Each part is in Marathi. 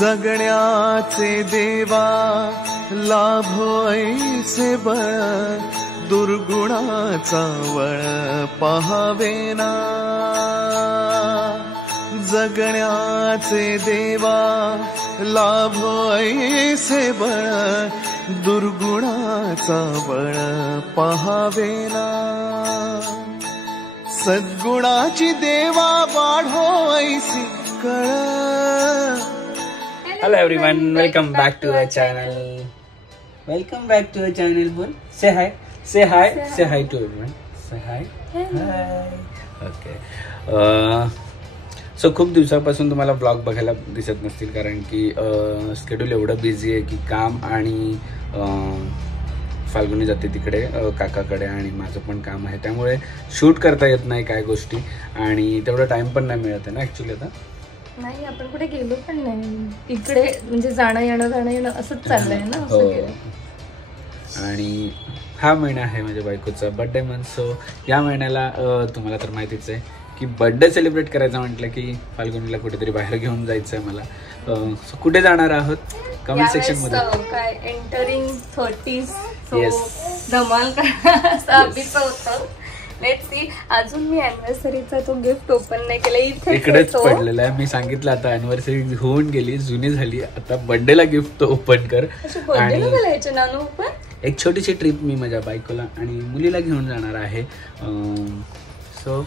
जगण्याचे देवा लाभो ऐसे बळ दुर्गुणाचा वळ पहावेना जगण्याचे देवा लाभो ऐसे बळ दुर्गुणाचा बळ पहावेना सद्गुणाची देवा वाढो ऐसी कळ. Hello everyone, welcome back to our channel. Welcome back to our channel. Bool, say hi. Say hi. Say hi to everyone. Say hi. Hi. Okay. So खूप दिवसापासून तुम्हाला ब्लॉग बघायला दिसत नसतील कारण की शेड्यूल एवढं बिझी आहे की काम आणि फाल्गुनी जाते तिकडे काकाकडे आणि माझं पण काम आहे त्यामुळे शूट करता येत नाही काय गोष्टी आणि तेवढा टाइम पण नाही मिळत आहे ना ॲक्च्युली. आता नाही आपण कुठे गेलो पण नाही इकडे म्हणजे जाणं येणं असंच चाललंय ना. हो. आणि हा महिना आहे माझ्या बायकोचा बर्थडे मंथ. सो या महिन्याला तुम्हाला तर माहितीच आहे की बर्थडे सेलिब्रेट करायचा म्हटलं की फाल्गुनीला कुठेतरी बाहेर घेऊन जायचं आहे मला. सो कुठे जाणार आहोत कमेंट सेक्शन मध्ये. काय एंटरिंग 30s येस धमाल करायचं होतं. Let's see. अजून मी अॅनिव्हर्सरीचा तो गिफ्ट ओपन नाही केला. इकडेच पडलेला आहे. मी सांगितलं आता अॅनिव्हर्सरी होऊन गेली जुनी झाली आता बर्थडेला गिफ्ट ओपन कर. आणि एक छोटीशी ट्रिप मी माझ्या बायकोला आणि मुलीला घेऊन जाणार आहे. सो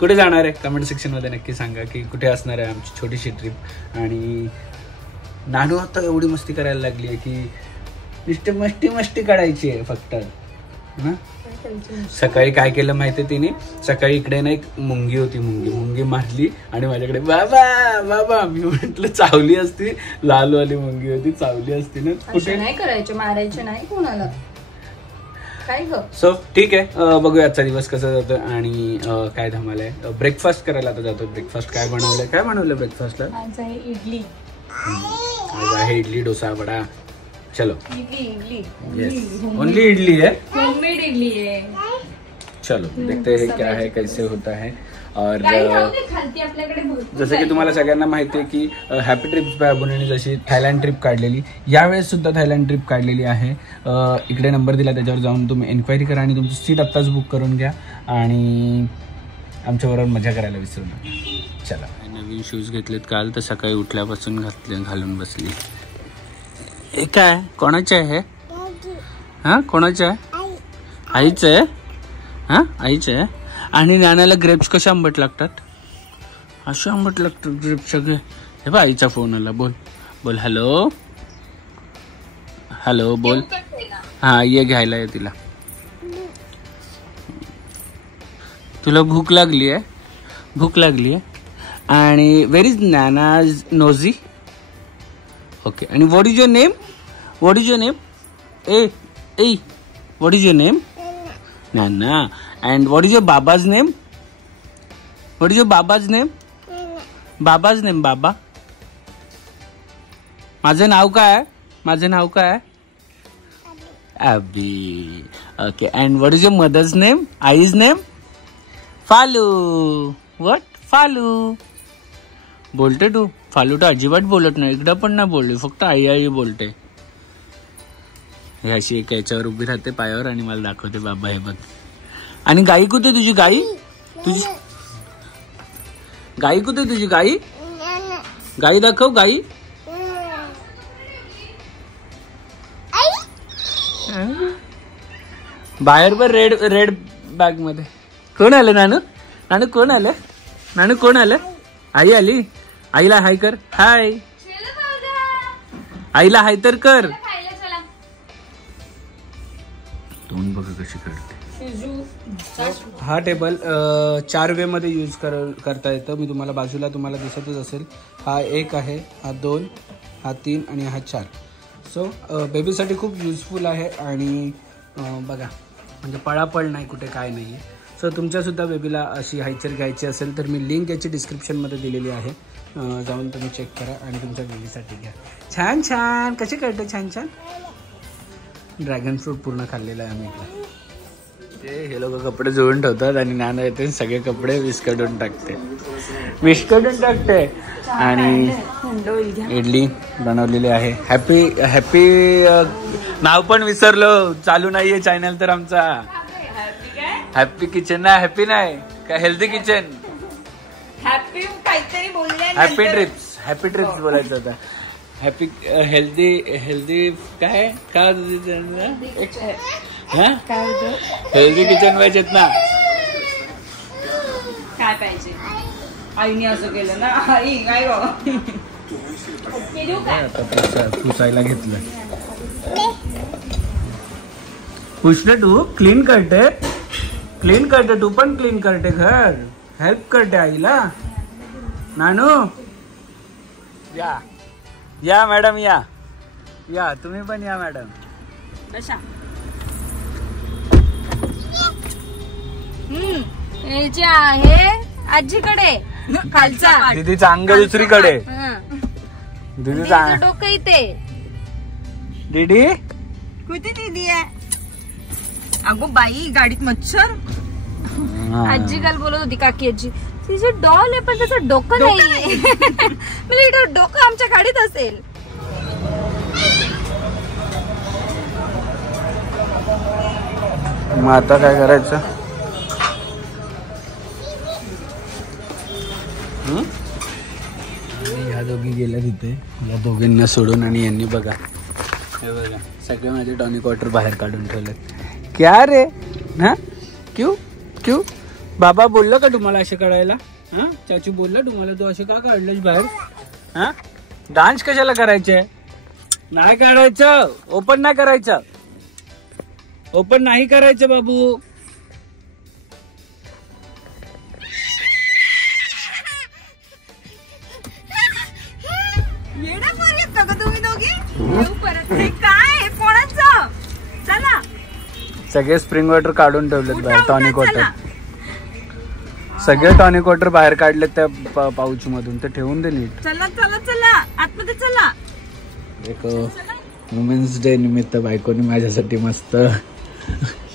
कुठे जाणार आहे कमेंट सेक्शन मध्ये नक्की सांगा की कुठे असणार आहे आमची छोटीशी ट्रिप. आणि नानू आता एवढी मस्ती करायला लागली आहे की नुसती मस्ती काढायची आहे फक्त ना. सकाळी काय केलं माहितीये तिने. सकाळी इकडे ना एक मुंगी होती मुंगी मारली आणि माझ्याकडे बाबा बाबा मी म्हटलं चावली असती लालवाली मुंगी होती चावली असती ना. कुठे नाही करायचे मारायचे नाही कोणाला काय ग. सो ठीक आहे बघूया आजचा दिवस कसा जातो आणि काय धमाल आहे. ब्रेकफास्ट करायला आता जातो. ब्रेकफास्ट काय बनवलं ब्रेकफास्टला. आज आहे इडली. आज आहे इडली डोसा वडा. चलो इडली ओनली इडली है होममेड इडली है. चलो देखते हैं क्या है कैसे होता है. और जसं की तुम्हाला सगळ्यांना माहिती आहे की हॅपी ट्रिप्स बाय अबूने जशी थायलंड ट्रिप काढलेली यावेळेस सुद्धा थायलंड ट्रिप काढलेली आहे. इकडे नंबर दिला त्याच्यावर जाऊन तुम्ही एन्क्वायरी करा आणि तुमची सीट आत्ताच बुक करून घ्या आणि आमच्याबरोबर मजा करायला विसरू नका. चला नवीन शूज घेतलेत काल तर सकाळी उठल्यापासून घालून बसली. हे काय कोणाचं आहे. हा कोणाचं आहे आईचं आहे. हा आईचं आहे. आणि नानाला ग्रेप्स कसे आंबट लागतात असे आंबट लागतात ग्रेप्स सगळे. हे बा आईचा फोन आला. बोल हॅलो हॅलो बोल. हा ये घ्यायला ये तिला. तुला भूक लागली आहे आणि where is Nana's nosy. Okay आणि what is your name what is your name Nana. And what is your Baba's name Baba's name Baba. माझं नाव काय Abhi. Okay and what is your mother's name Aai's name Falu. What Falu बोलते तू. फालू तर अजिबात बोलत नाही. एकदा पण नाही बोलली फक्त आई बोलते. हे अशी एक याच्यावर उभी राहते पायावर आणि मला दाखवते बाबा हे बघ. आणि गाई कुठे तुझी गाई कुठे तुझी गाई दाखव गाई. बाहेर पण रेड बॅग मध्ये कोण आलं नानू कोण आलं आई आली. आईला हाय कर. हाय आईला हाय तर कर. तोंड बघा कशी करते. हा टेबल 4 वे मध्ये यूज करता येतं. मी तुम्हाला बाजूला तुम्हाला दिसतच असेल. हा 1 आहे हा 2 हा 3 आणि हा 4. सो बेबीसाठी खूप युजफुल आहे आणि बघा म्हणजे पळापळ नाही कुठे काय नाही आहे. सो तुमच्यासुद्धा बेबीला अशी हायचर घ्यायची असेल तर मी लिंक याची डिस्क्रिप्शनमध्ये दिलेली आहे. जाऊन तुम्ही चेक करा आणि तुमच्या बेबीसाठी घ्या. छान छान कसे करते छान छान. ड्रॅगन फ्रूट पूर्ण खाल्लेला आहे आम्ही इकडे. हे लोक कपडे जुळून ठेवतात आणि नाना येते सगळे कपडे विस्कटून टाकते. विस्कटून टाकते. आणि इडली बनवलेली आहे. हॅपी हॅपी नाव पण विसरलो. चालू नाहीये चॅनल तर आमचा. हॅपी किचन ना, हॅपी नाही काय, हेल्दी किचन. हॅपी काहीतरी बोलले. हॅपी ट्रिप्स बोलायचं होतं. हॅपी हेल्दी काय हेल्दी किचन पाहिजेत ना. काय पाहिजे आईने असं केलं ना. आई काय आता पुसायला घेतलं. पुसले तू क्लीन करते तू पण क्लीन करते घर. हेल्प करते आईला. नानू या मॅडम या तुम्ही पण या मॅडम. कशा जे आहे आजीकडे खालचा. दीदीचा अंग दुसरीकडे. दीदीचा डोकं इथे. दीदी कुठे दीदी आहे. अगो बाई गाडीत मच्छर. आजी काल बोलत होती काकी आजी तिचे डॉल आहे पण त्याचं डोकं नाही. म्हणजे डोकं आमच्या गाडीत असेल. मग आता काय करायचं. ह्या दोघी गेल्या तिथे, या दोघींना सोडून. आणि यांनी बघा, हे बघा सगळे माझे टॉनिक वॉटर बाहेर काढून ठेवले. क्या रे हा क्यू क्यू बाबा बोललं का तुम्हाला असे काढायला. हा चाचू बोलला तुम्हाला तू असे का काढलंस बाहेर. हा डान्स कशाला करायचे. नाही काढायचं. ओपन नाही करायचं. ओपन नाही करायचं बाबू. तुम्ही दोघी काय कोणाचं. चला सगळे स्प्रिंग वॉटर काढून ठेवलेत बाहेर. टॉनिक वॉटर सगळे टॉनिक वॉटर बाहेर काढलेत त्या पाऊच मधून. तर ठेवून दे नीट. चला चला चला आतमध्ये चला. एक वुमेन्स डे निमित्त बायकोनी माझ्यासाठी मस्त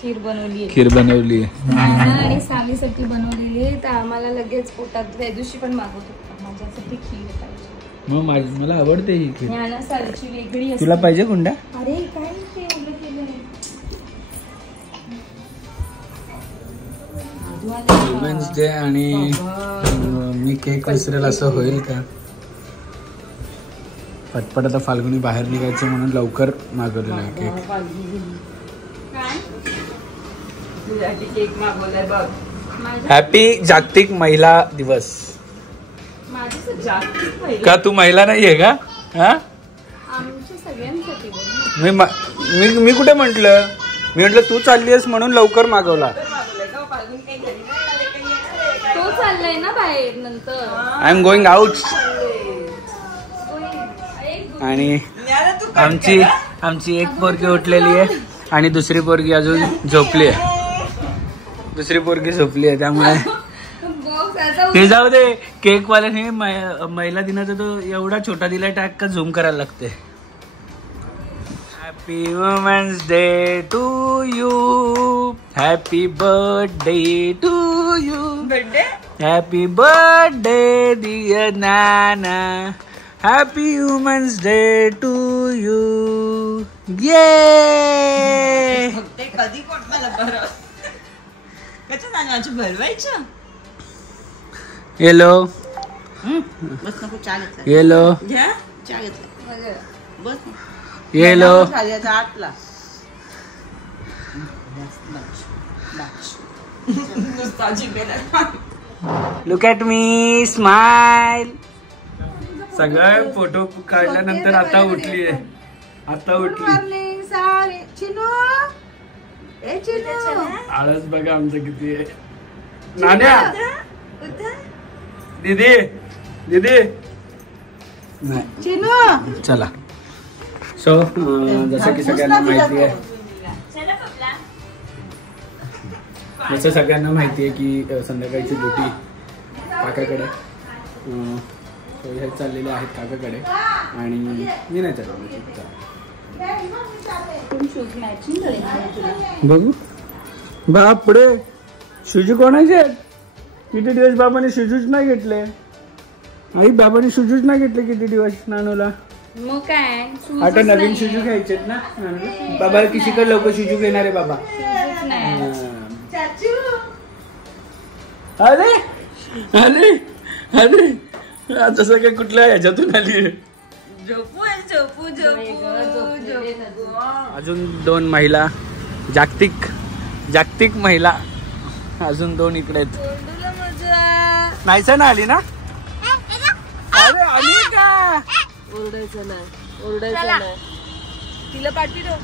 खीर बनवली आणि सामीसाठी बनवलेली. तर आम्हाला लगेच पोटात त्या दिवशी पण मागवत होता माझ्यासाठी खीर पाहिजे. मग मला आवडते ही खीर. ज्ञानासारची वेगळी असते. तुला पाहिजे कुंड्या. अरे काय ते एवढं केलंय. वुमेन्स डे आणि मी केक विसरेल असं होईल का. पटपट आता फाल्गुनी बाहेर निघायचं म्हणून लवकर मागवलेला आहे केक. केक मागवलाय बघ. हॅपी जागतिक महिला दिवस. का तू महिला नाहीये का. हा आमच्या सगळ्यांसाठी. मी कुठे म्हंटल. मी म्हटलं तू चालली आहेस म्हणून लवकर मागवला. तो चाललाय ना बाहेर नंतर. I am going out. आणि आमची एक पोरगी उठलेली आहे आणि दुसरी पोरगी अजून झोपली आहे. त्यामुळे ते जाऊ दे. केक वाल्याने महिला दिनाचा तो एवढा छोटा दिलाय टॅग का झूम करायला लागते. Happy women's day to you. Happy birthday to you. Happy birthday dear Nana. Happy women's day to you. ये कधी कोणाला बरं कसं भरवायचं. येलो बस नको चहा घेतला. येलो घ्या चहा घेतला. बस येलो आटला. Look at me smile. सगळं फोटो काढल्यानंतर आता उठली आहे. आळस बघा आमचं किती आहे. नाण्या दीदी नाही. चला सो जसं की सगळ्यांना माहिती आहे की संध्याकाळची ड्युटी काकाकडे. हे चाललेले आहेत काकाकडे आणि मी नाही चाललो. बघू बापडे शूज कोणाचे आहेत. किती दिवस बाबाने शूजूच नाही घेतले. आई बाबाने शूजूच नाही घेतले किती दिवस नानूला. मग काय आता नवीन शूजू घ्यायचे ना नानूला. बाबा किशीकडे लवकर शूजू घेणार आहे बाबा. अरे अरे अरे जसं काय कुठल्या ह्याच्यातून आली. अजून 2 महिला जागतिक महिला अजून 2 इकडे आहेत. नाहीच ना आली ना. अरे आली का. ओरडायचं नाही तिला पाठवतो.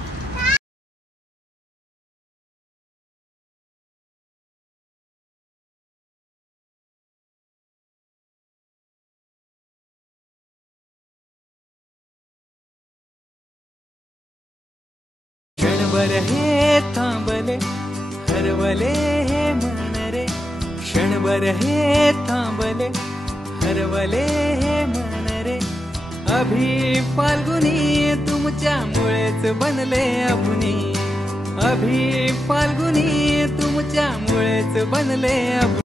क्षणभर हे थांबले हरवले हे मन रे. क्षणभर हे थांबले हरवले हे मन रे. अभि फाल्गुनी तुमच्यामुळेच बनले अभुनी. अभि फाल्गुनी तुमच्यामुळेच बनले अभुनी.